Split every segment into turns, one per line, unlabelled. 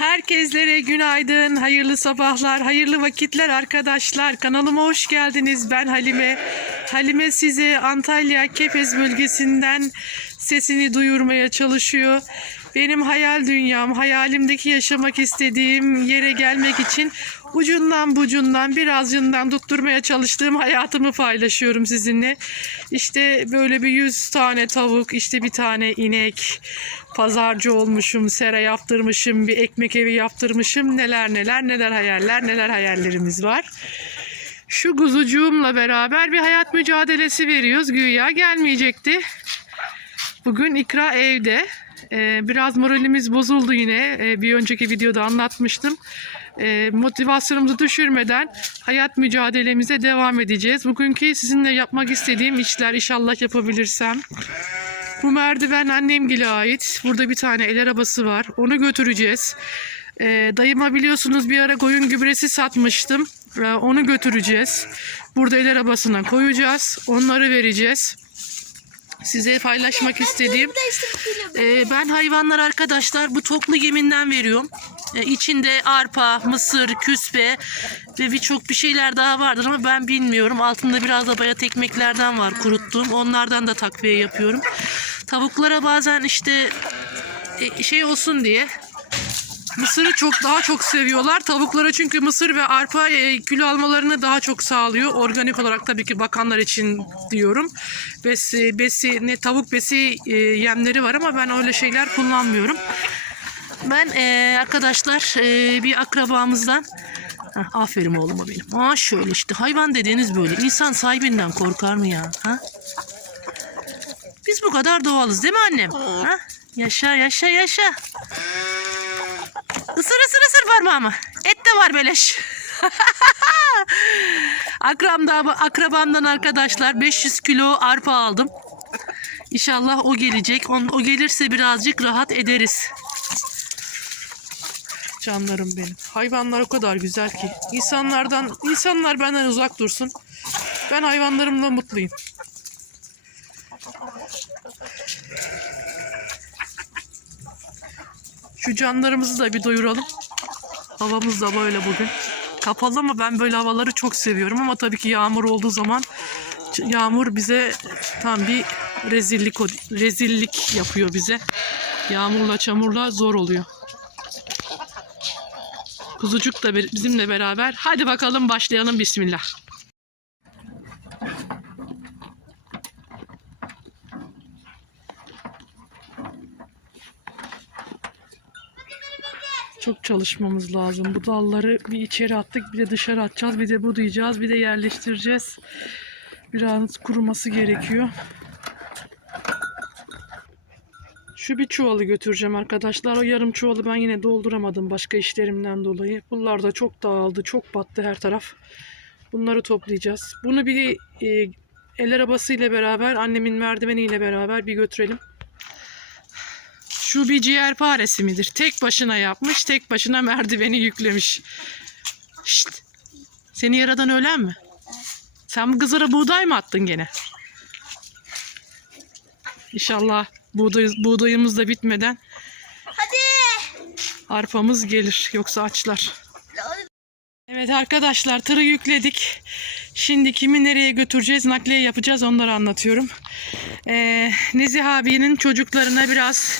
Herkeslere günaydın, hayırlı sabahlar, hayırlı vakitler arkadaşlar. Kanalıma hoş geldiniz. Ben Halime. Halime size Antalya Kepez bölgesinden sesini duyurmaya çalışıyor. Benim hayal dünyam, hayalimdeki yaşamak istediğim yere gelmek için ucundan bucundan birazcından tutturmaya çalıştığım hayatımı paylaşıyorum sizinle. İşte böyle bir yüz tane tavuk, işte bir tane inek, pazarcı olmuşum, sera yaptırmışım, bir ekmek evi yaptırmışım. Neler neler neler hayaller, neler hayallerimiz var. Şu kuzucuğumla beraber bir hayat mücadelesi veriyoruz. Güya gelmeyecekti. Bugün ikra evde. Ee, biraz moralimiz bozuldu yine. Ee, bir önceki videoda anlatmıştım. Ee, motivasyonumuzu düşürmeden hayat mücadelemize devam edeceğiz. Bugünkü sizinle yapmak istediğim işler inşallah yapabilirsem. Bu merdiven annemgile ait. Burada bir tane el arabası var. Onu götüreceğiz. Ee, dayıma biliyorsunuz bir ara koyun gübresi satmıştım. Ee, onu götüreceğiz. Burada el arabasına koyacağız. Onları vereceğiz. Size paylaşmak istediğim ee, ben hayvanlar arkadaşlar bu toklu yeminden veriyorum. Ee, içinde arpa, mısır, küspe ve birçok bir şeyler daha vardır ama ben bilmiyorum. Altında biraz da bayat ekmeklerden var kuruttuğum. Onlardan da takviye yapıyorum. Tavuklara bazen işte e, şey olsun diye Mısırı çok daha çok seviyorlar. Tavuklara çünkü mısır ve arpa e, kilo almalarını daha çok sağlıyor. Organik olarak tabii ki bakanlar için diyorum. Besi, besi ne tavuk besi e, yemleri var ama ben öyle şeyler kullanmıyorum. Ben e, arkadaşlar e, bir akrabamızdan Heh, aferin oğluma benim. Aa şöyle işte hayvan dediğiniz böyle. İnsan sahibinden korkar mı ya? Ha? Biz bu kadar doğalız değil mi annem? Ha? Yaşa yaşa yaşa. Isır ısır ısır parmağımı. Et de var beleş. Akramda, akrabamdan arkadaşlar 500 kilo arpa aldım. İnşallah o gelecek. O gelirse birazcık rahat ederiz. Canlarım benim. Hayvanlar o kadar güzel ki. İnsanlardan, insanlar benden uzak dursun. Ben hayvanlarımla mutluyum. Şu canlarımızı da bir doyuralım. Havamız da böyle bugün. Kapalı ama ben böyle havaları çok seviyorum ama tabii ki yağmur olduğu zaman yağmur bize tam bir rezillik rezillik yapıyor bize. Yağmurla çamurla zor oluyor. Kuzucuk da bizimle beraber. Hadi bakalım başlayalım bismillah. Çok çalışmamız lazım. Bu dalları bir içeri attık, bir de dışarı atacağız, bir de budayacağız, bir de yerleştireceğiz. Biraz kuruması gerekiyor. Şu bir çuvalı götüreceğim arkadaşlar. O yarım çuvalı ben yine dolduramadım başka işlerimden dolayı. Bunlar da çok dağıldı, çok battı her taraf. Bunları toplayacağız. Bunu bir e, el arabasıyla beraber, annemin merdiveniyle beraber bir götürelim. Şu bir ciğer paresi midir? Tek başına yapmış, tek başına merdiveni yüklemiş. Şşt. Seni yaradan ölen mi? Sen bu kızara buğday mı attın gene? İnşallah buğday, buğdayımız da bitmeden
Hadi.
arpamız gelir. Yoksa açlar. Evet arkadaşlar tırı yükledik. Şimdi kimi nereye götüreceğiz, nakliye yapacağız onları anlatıyorum. Ee, Nezih abinin çocuklarına biraz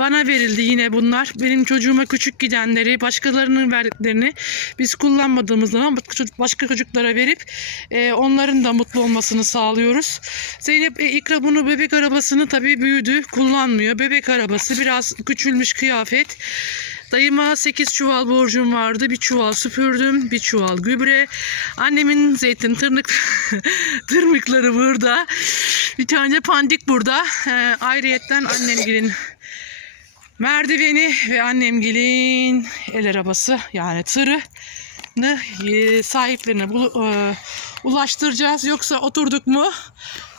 bana verildi yine bunlar. Benim çocuğuma küçük gidenleri, başkalarının verdiklerini biz kullanmadığımız zaman başka çocuklara verip e, onların da mutlu olmasını sağlıyoruz. Zeynep e, İkra bunu bebek arabasını tabii büyüdü, kullanmıyor. Bebek arabası biraz küçülmüş kıyafet. Dayıma 8 çuval borcum vardı. Bir çuval süpürdüm. Bir çuval gübre. Annemin zeytin tırnık tırmıkları burada. Bir tane pandik burada. Ee, ayrıyetten annemgilin merdiveni ve annemgilin el arabası yani tırını e, sahiplerine e, ulaştıracağız. Yoksa oturduk mu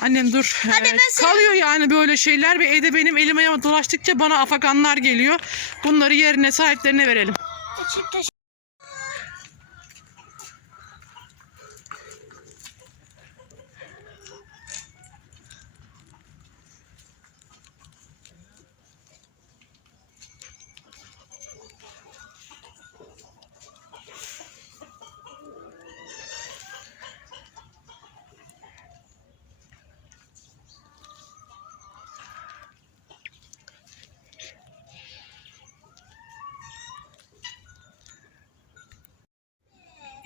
Annem dur.
Hadi
Ee,
mesela-
kalıyor yani böyle şeyler ve evde benim elim ayağıma dolaştıkça bana afakanlar geliyor. Bunları yerine sahiplerine verelim.
Taşıp.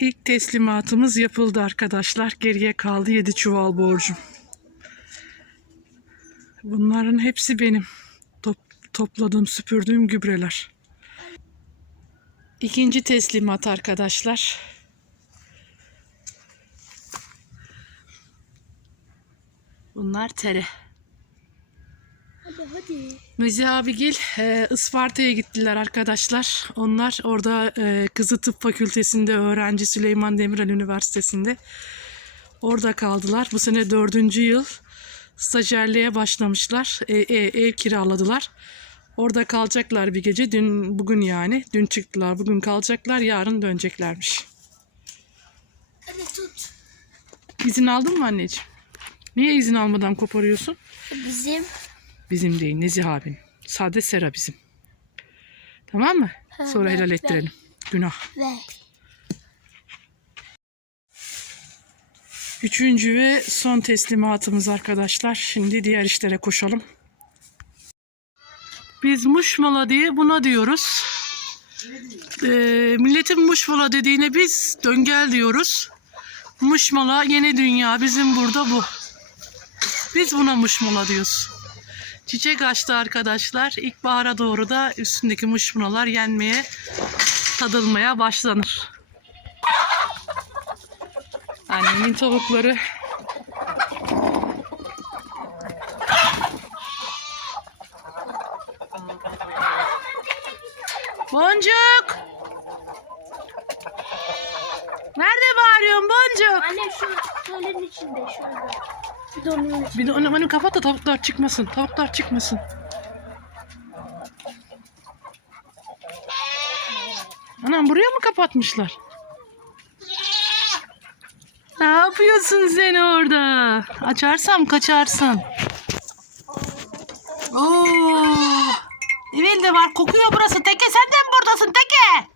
İlk teslimatımız yapıldı arkadaşlar. Geriye kaldı 7 çuval borcum. Bunların hepsi benim. Top- topladığım, süpürdüğüm gübreler. İkinci teslimat arkadaşlar. Bunlar tere.
Hadi hadi.
Müze abigil e, Isparta'ya gittiler arkadaşlar. Onlar orada e, Kızı Tıp Fakültesi'nde öğrenci Süleyman Demirel Üniversitesi'nde. Orada kaldılar. Bu sene dördüncü yıl stajyerliğe başlamışlar. E, e, ev kiraladılar. Orada kalacaklar bir gece. Dün bugün yani. Dün çıktılar. Bugün kalacaklar. Yarın döneceklermiş.
Hadi tut.
İzin aldın mı anneciğim? Niye izin almadan koparıyorsun?
Bizim.
Bizim değil Nezih abin. Sade Sera bizim. Tamam mı? Sonra helal ettirelim. Günah.
Ver.
Üçüncü ve son teslimatımız arkadaşlar. Şimdi diğer işlere koşalım. Biz muşmala diye buna diyoruz. Ee, milletin muşmala dediğine biz döngel diyoruz. Muşmala yeni dünya bizim burada bu. Biz buna muşmala diyoruz. Çiçek açtı arkadaşlar. İlkbahara doğru da üstündeki muşmulalar yenmeye, tadılmaya başlanır. Annemin tavukları. Boncuk. Nerede bağırıyorsun Boncuk?
Anne şu tölün içinde şurada. Bir
Bir de onu, onu kapat da tavuklar çıkmasın. Tavuklar çıkmasın. Anam buraya mı kapatmışlar? Ne yapıyorsun sen orada? Açarsam kaçarsın. Oo. Evin de var. Kokuyor burası. Teke sen de mi buradasın Teke?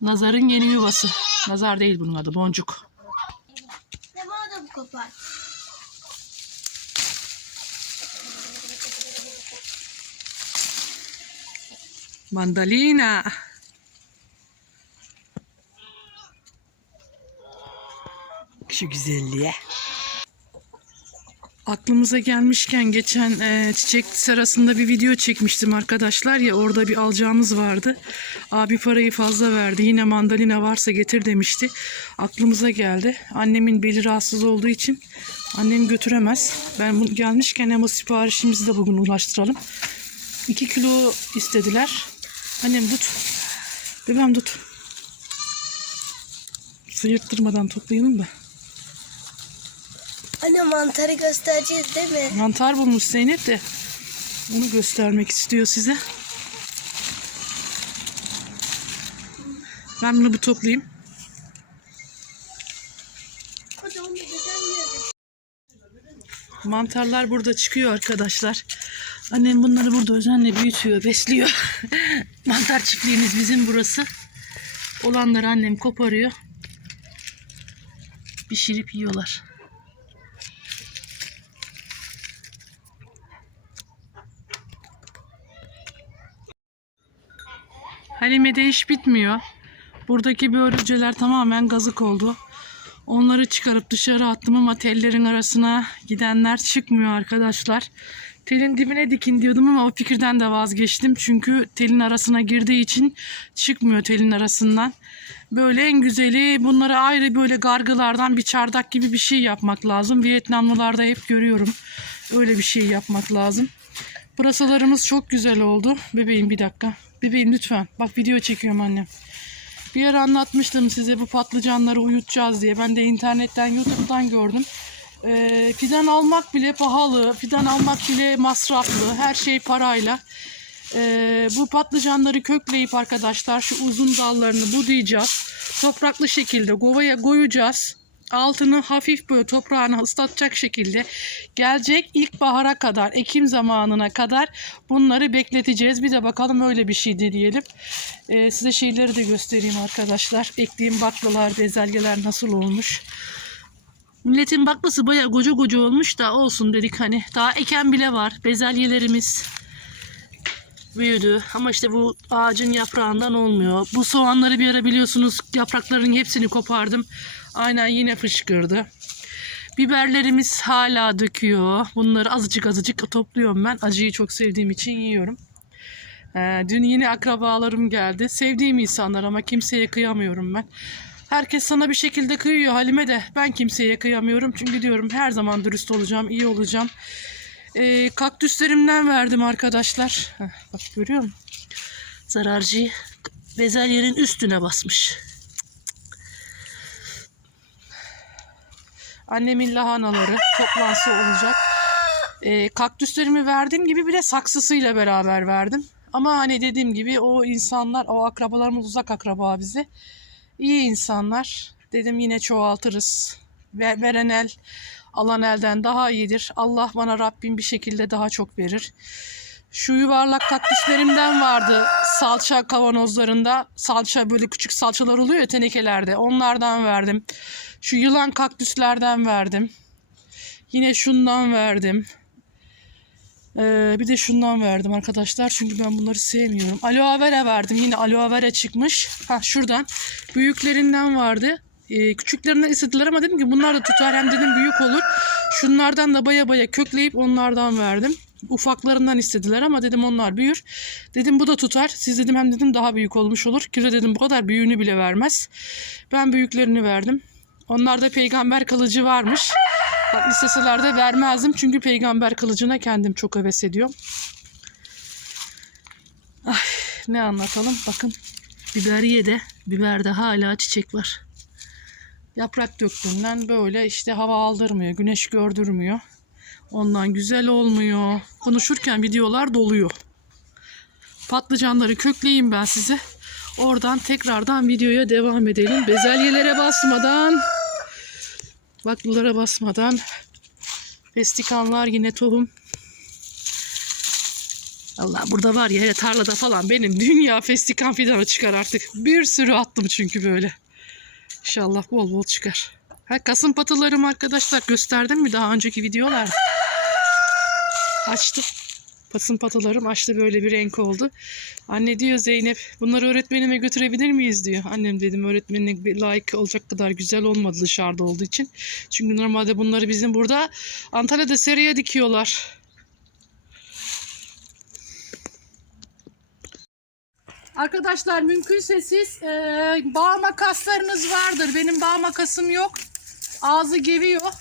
Nazar'ın yeni yuvası. Nazar değil bunun adı. Boncuk.
Ne madem kopar.
Mandalina. Şu güzelliğe. Aklımıza gelmişken geçen e, çiçek serasında bir video çekmiştim arkadaşlar ya orada bir alacağımız vardı. Abi parayı fazla verdi yine mandalina varsa getir demişti. Aklımıza geldi. Annemin beli rahatsız olduğu için annem götüremez. Ben bu, gelmişken ama siparişimizi de bugün ulaştıralım. 2 kilo istediler. Annem tut. Bebeğim tut. Sıyırttırmadan toplayalım da.
Anne mantarı göstereceğiz değil mi?
Mantar bulmuş Zeynep de. Onu göstermek istiyor size. Ben bunu bir toplayayım. Mantarlar burada çıkıyor arkadaşlar. Annem bunları burada özenle büyütüyor, besliyor. Mantar çiftliğimiz bizim burası. Olanları annem koparıyor. Pişirip yiyorlar. Halime'de iş bitmiyor. Buradaki börülceler tamamen gazık oldu. Onları çıkarıp dışarı attım ama tellerin arasına gidenler çıkmıyor arkadaşlar. Telin dibine dikin diyordum ama o fikirden de vazgeçtim. Çünkü telin arasına girdiği için çıkmıyor telin arasından. Böyle en güzeli bunları ayrı böyle gargılardan bir çardak gibi bir şey yapmak lazım. Vietnamlılarda hep görüyorum. Öyle bir şey yapmak lazım. Pırasalarımız çok güzel oldu. Bebeğim bir dakika. Bebeğim lütfen. Bak video çekiyorum annem. Bir ara anlatmıştım size bu patlıcanları uyutacağız diye. Ben de internetten, YouTube'dan gördüm. Ee, fidan almak bile pahalı, fidan almak bile masraflı, her şey parayla. Ee, bu patlıcanları kökleyip arkadaşlar şu uzun dallarını budayacağız. Topraklı şekilde govaya koyacağız. Altını hafif böyle toprağını ıslatacak şekilde gelecek ilkbahara kadar, Ekim zamanına kadar bunları bekleteceğiz. Bir de bakalım öyle bir şey deneyelim. Ee, size şeyleri de göstereyim arkadaşlar. Ektiğim baklalar, bezelyeler nasıl olmuş. Milletin baklası bayağı koca koca olmuş da olsun dedik hani. Daha eken bile var. Bezelyelerimiz.
Büyüdü. Ama işte bu ağacın yaprağından olmuyor. Bu soğanları bir ara biliyorsunuz yapraklarının hepsini kopardım. Aynen yine fışkırdı. Biberlerimiz hala döküyor. Bunları azıcık azıcık topluyorum ben. Acıyı çok sevdiğim için yiyorum. Ee, dün yine akrabalarım geldi. Sevdiğim insanlar ama kimseye kıyamıyorum ben. Herkes sana bir şekilde kıyıyor Halime de. Ben kimseye kıyamıyorum. Çünkü diyorum her zaman dürüst olacağım, iyi olacağım. Ee, kaktüslerimden verdim arkadaşlar. Heh, bak görüyor musun? Zararcıyı bezelyenin üstüne basmış.
Annemin lahanaları toplansı olacak. Ee, kaktüslerimi verdiğim gibi bir de saksısıyla beraber verdim. Ama hani dediğim gibi o insanlar, o akrabalarımız uzak akraba bize. İyi insanlar. Dedim yine çoğaltırız. Ve veren el alan elden daha iyidir. Allah bana Rabbim bir şekilde daha çok verir. Şu yuvarlak kaktüslerimden vardı salça kavanozlarında. Salça böyle küçük salçalar oluyor ya tenekelerde. Onlardan verdim. Şu yılan kaktüslerden verdim. Yine şundan verdim. Ee, bir de şundan verdim arkadaşlar. Çünkü ben bunları sevmiyorum. Aloe vera verdim. Yine aloe vera çıkmış. Ha şuradan. Büyüklerinden vardı. Ee, küçüklerinden istediler ama dedim ki bunlar da tutar. Hem dedim büyük olur. Şunlardan da baya baya kökleyip onlardan verdim. Ufaklarından istediler ama dedim onlar büyür. Dedim bu da tutar. Siz dedim hem dedim daha büyük olmuş olur. Kire dedim bu kadar büyüğünü bile vermez. Ben büyüklerini verdim. Onlarda peygamber kılıcı varmış. İsteseler de vermezdim çünkü peygamber kılıcına kendim çok heves ediyorum. Ay, ne anlatalım bakın.
Biberiye de, biberde hala çiçek var.
Yaprak döktüğünden böyle işte hava aldırmıyor, güneş gördürmüyor. Ondan güzel olmuyor. Konuşurken videolar doluyor. Patlıcanları kökleyeyim ben size. Oradan tekrardan videoya devam edelim. Bezelyelere basmadan, baklılara basmadan. Festikanlar yine tohum. Allah burada var ya tarlada falan benim dünya festikan fidanı çıkar artık. Bir sürü attım çünkü böyle. İnşallah bol bol çıkar. Ha, kasım patılarım arkadaşlar gösterdim mi daha önceki videolarda? Açtım. Kasım patılarım açtı böyle bir renk oldu. Anne diyor Zeynep bunları öğretmenime götürebilir miyiz diyor. Annem dedim öğretmenine layık olacak kadar güzel olmadı dışarıda olduğu için. Çünkü normalde bunları bizim burada Antalya'da seriye dikiyorlar. Arkadaşlar mümkünse siz e, bağ makaslarınız vardır. Benim bağ makasım yok. Ağzı geviyor.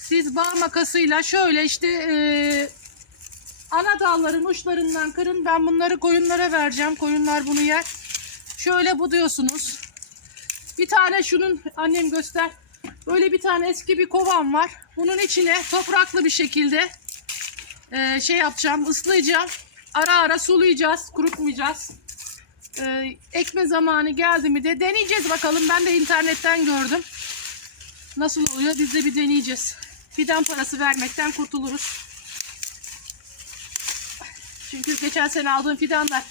Siz bağ makasıyla şöyle işte e, ana dalların uçlarından kırın. Ben bunları koyunlara vereceğim. Koyunlar bunu yer. Şöyle buduyorsunuz. Bir tane şunun annem göster. Böyle bir tane eski bir kovan var. Bunun içine topraklı bir şekilde e, şey yapacağım, ıslayacağım. Ara ara sulayacağız, kurutmayacağız. E, ekme zamanı geldi mi de deneyeceğiz bakalım. Ben de internetten gördüm. Nasıl oluyor biz de bir deneyeceğiz. Fidan parası vermekten kurtuluruz. Çünkü geçen sene aldığım fidanlar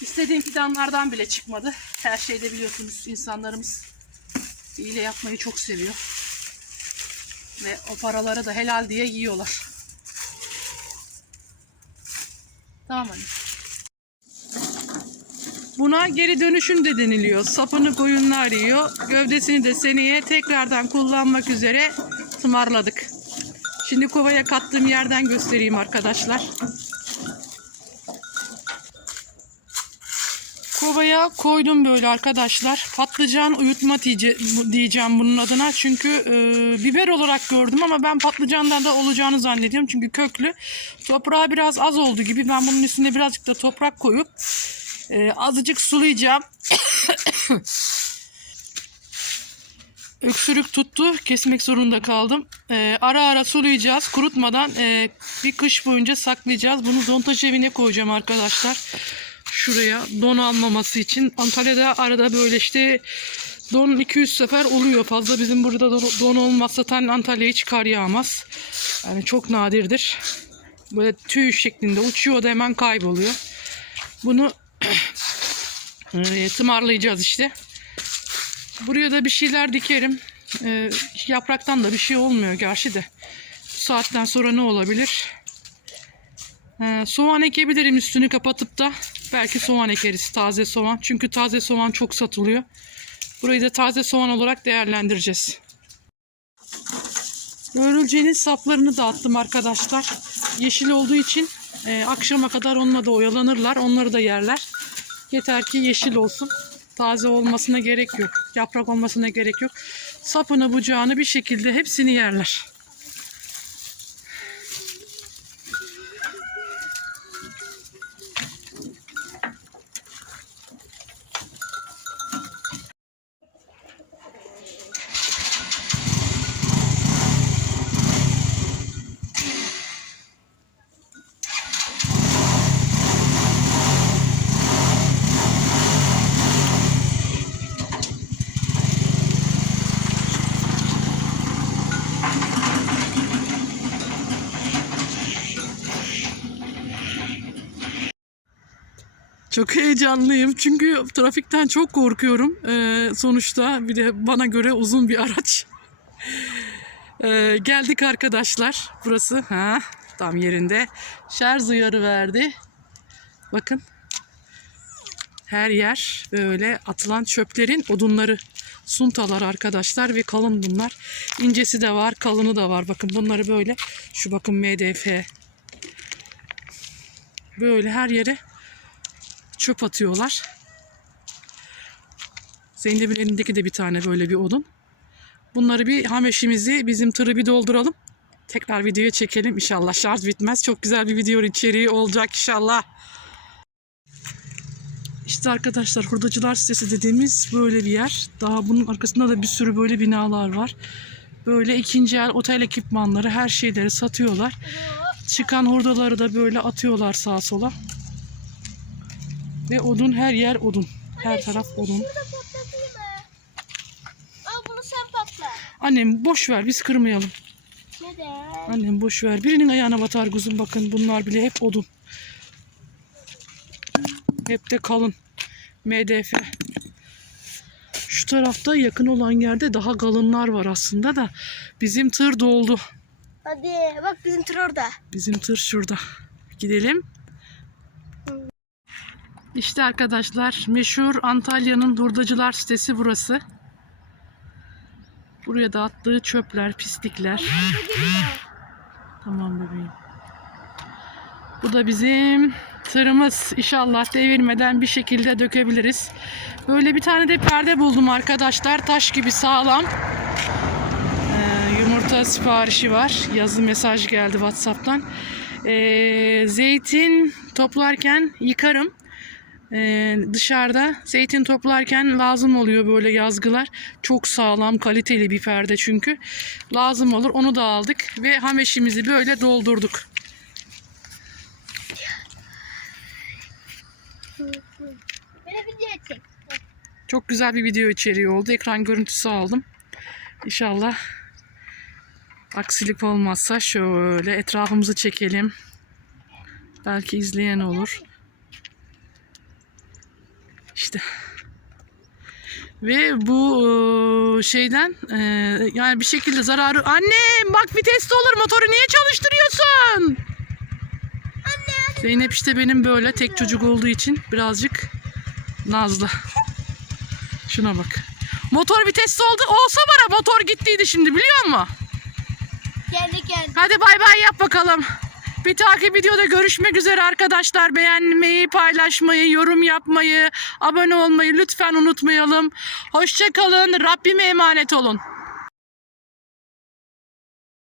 istediğim fidanlardan bile çıkmadı. Her şeyde biliyorsunuz insanlarımız hile yapmayı çok seviyor. Ve o paraları da helal diye yiyorlar. Tamam anne. Buna geri dönüşüm de deniliyor. Sapını koyunlar yiyor. Gövdesini de seneye tekrardan kullanmak üzere tımarladık. Şimdi kovaya kattığım yerden göstereyim arkadaşlar. Kovaya koydum böyle arkadaşlar. Patlıcan uyutma diye- diyeceğim bunun adına. Çünkü e, biber olarak gördüm ama ben patlıcandan da olacağını zannediyorum. Çünkü köklü. Toprağı biraz az oldu gibi. Ben bunun üstüne birazcık da toprak koyup e, azıcık sulayacağım. Öksürük tuttu. Kesmek zorunda kaldım. E, ara ara sulayacağız. Kurutmadan e, bir kış boyunca saklayacağız. Bunu zontaj evine koyacağım arkadaşlar şuraya don almaması için. Antalya'da arada böyle işte don 200 sefer oluyor. Fazla bizim burada don, olmazsa tan Antalya'ya hiç kar yağmaz. Yani çok nadirdir. Böyle tüy şeklinde uçuyor da hemen kayboluyor. Bunu e, tımarlayacağız işte. Buraya da bir şeyler dikerim. E, yapraktan da bir şey olmuyor gerçi de. Bu saatten sonra ne olabilir? Ee, soğan ekebilirim üstünü kapatıp da. Belki soğan ekeriz. Taze soğan. Çünkü taze soğan çok satılıyor. Burayı da taze soğan olarak değerlendireceğiz. Börülcenin saplarını dağıttım arkadaşlar. Yeşil olduğu için e, akşama kadar onunla da oyalanırlar. Onları da yerler. Yeter ki yeşil olsun. Taze olmasına gerek yok. Yaprak olmasına gerek yok. Sapını bucağını bir şekilde hepsini yerler. Çok heyecanlıyım çünkü trafikten çok korkuyorum. Ee, sonuçta bir de bana göre uzun bir araç. Ee, geldik arkadaşlar. Burası ha tam yerinde. Şarj uyarı verdi. Bakın. Her yer böyle atılan çöplerin odunları. Suntalar arkadaşlar ve kalın bunlar. İncesi de var, kalını da var. Bakın bunları böyle şu bakın MDF. Böyle her yere çöp atıyorlar. Zeynep'in elindeki de bir tane böyle bir odun. Bunları bir hameşimizi bizim tırı bir dolduralım. Tekrar videoya çekelim inşallah. Şarj bitmez. Çok güzel bir video içeriği olacak inşallah. İşte arkadaşlar hurdacılar sitesi dediğimiz böyle bir yer. Daha bunun arkasında da bir sürü böyle binalar var. Böyle ikinci el otel ekipmanları her şeyleri satıyorlar. Çıkan hurdaları da böyle atıyorlar sağa sola. Ve odun her yer odun. Her taraf odun.
Şurada patlatayım mı? Al bunu sen patla.
Annem boş ver biz kırmayalım.
Neden?
Annem boş ver. Birinin ayağına batar kuzum bakın bunlar bile hep odun. Hep de kalın. MDF. Şu tarafta yakın olan yerde daha kalınlar var aslında da bizim tır doldu.
Hadi bak bizim tır orada.
Bizim tır şurada. Gidelim. İşte arkadaşlar meşhur Antalya'nın hurdacılar sitesi burası. Buraya da attığı çöpler, pislikler. Tamam bebeğim. Bu da bizim tırımız. İnşallah devirmeden bir şekilde dökebiliriz. Böyle bir tane de perde buldum arkadaşlar. Taş gibi sağlam. Ee, yumurta siparişi var. Yazı mesaj geldi WhatsApp'tan. Ee, zeytin toplarken yıkarım. Ee, dışarıda zeytin toplarken lazım oluyor böyle yazgılar. Çok sağlam, kaliteli bir perde çünkü. Lazım olur. Onu da aldık ve hameşimizi böyle doldurduk. Çok güzel bir video içeriği oldu. Ekran görüntüsü aldım. İnşallah aksilik olmazsa şöyle etrafımızı çekelim. Belki izleyen olur. İşte. Ve bu şeyden yani bir şekilde zararı... Annem bak vitesli olur motoru niye çalıştırıyorsun? Zeynep işte benim böyle tek çocuk olduğu için birazcık nazlı. Şuna bak. Motor vitesli oldu. Olsa bana motor gittiydi şimdi biliyor musun?
Geldi geldi.
Hadi bay bay yap bakalım. Bir takip videoda görüşmek üzere arkadaşlar. Beğenmeyi, paylaşmayı, yorum yapmayı, abone olmayı lütfen unutmayalım. Hoşçakalın. Rabbime emanet olun.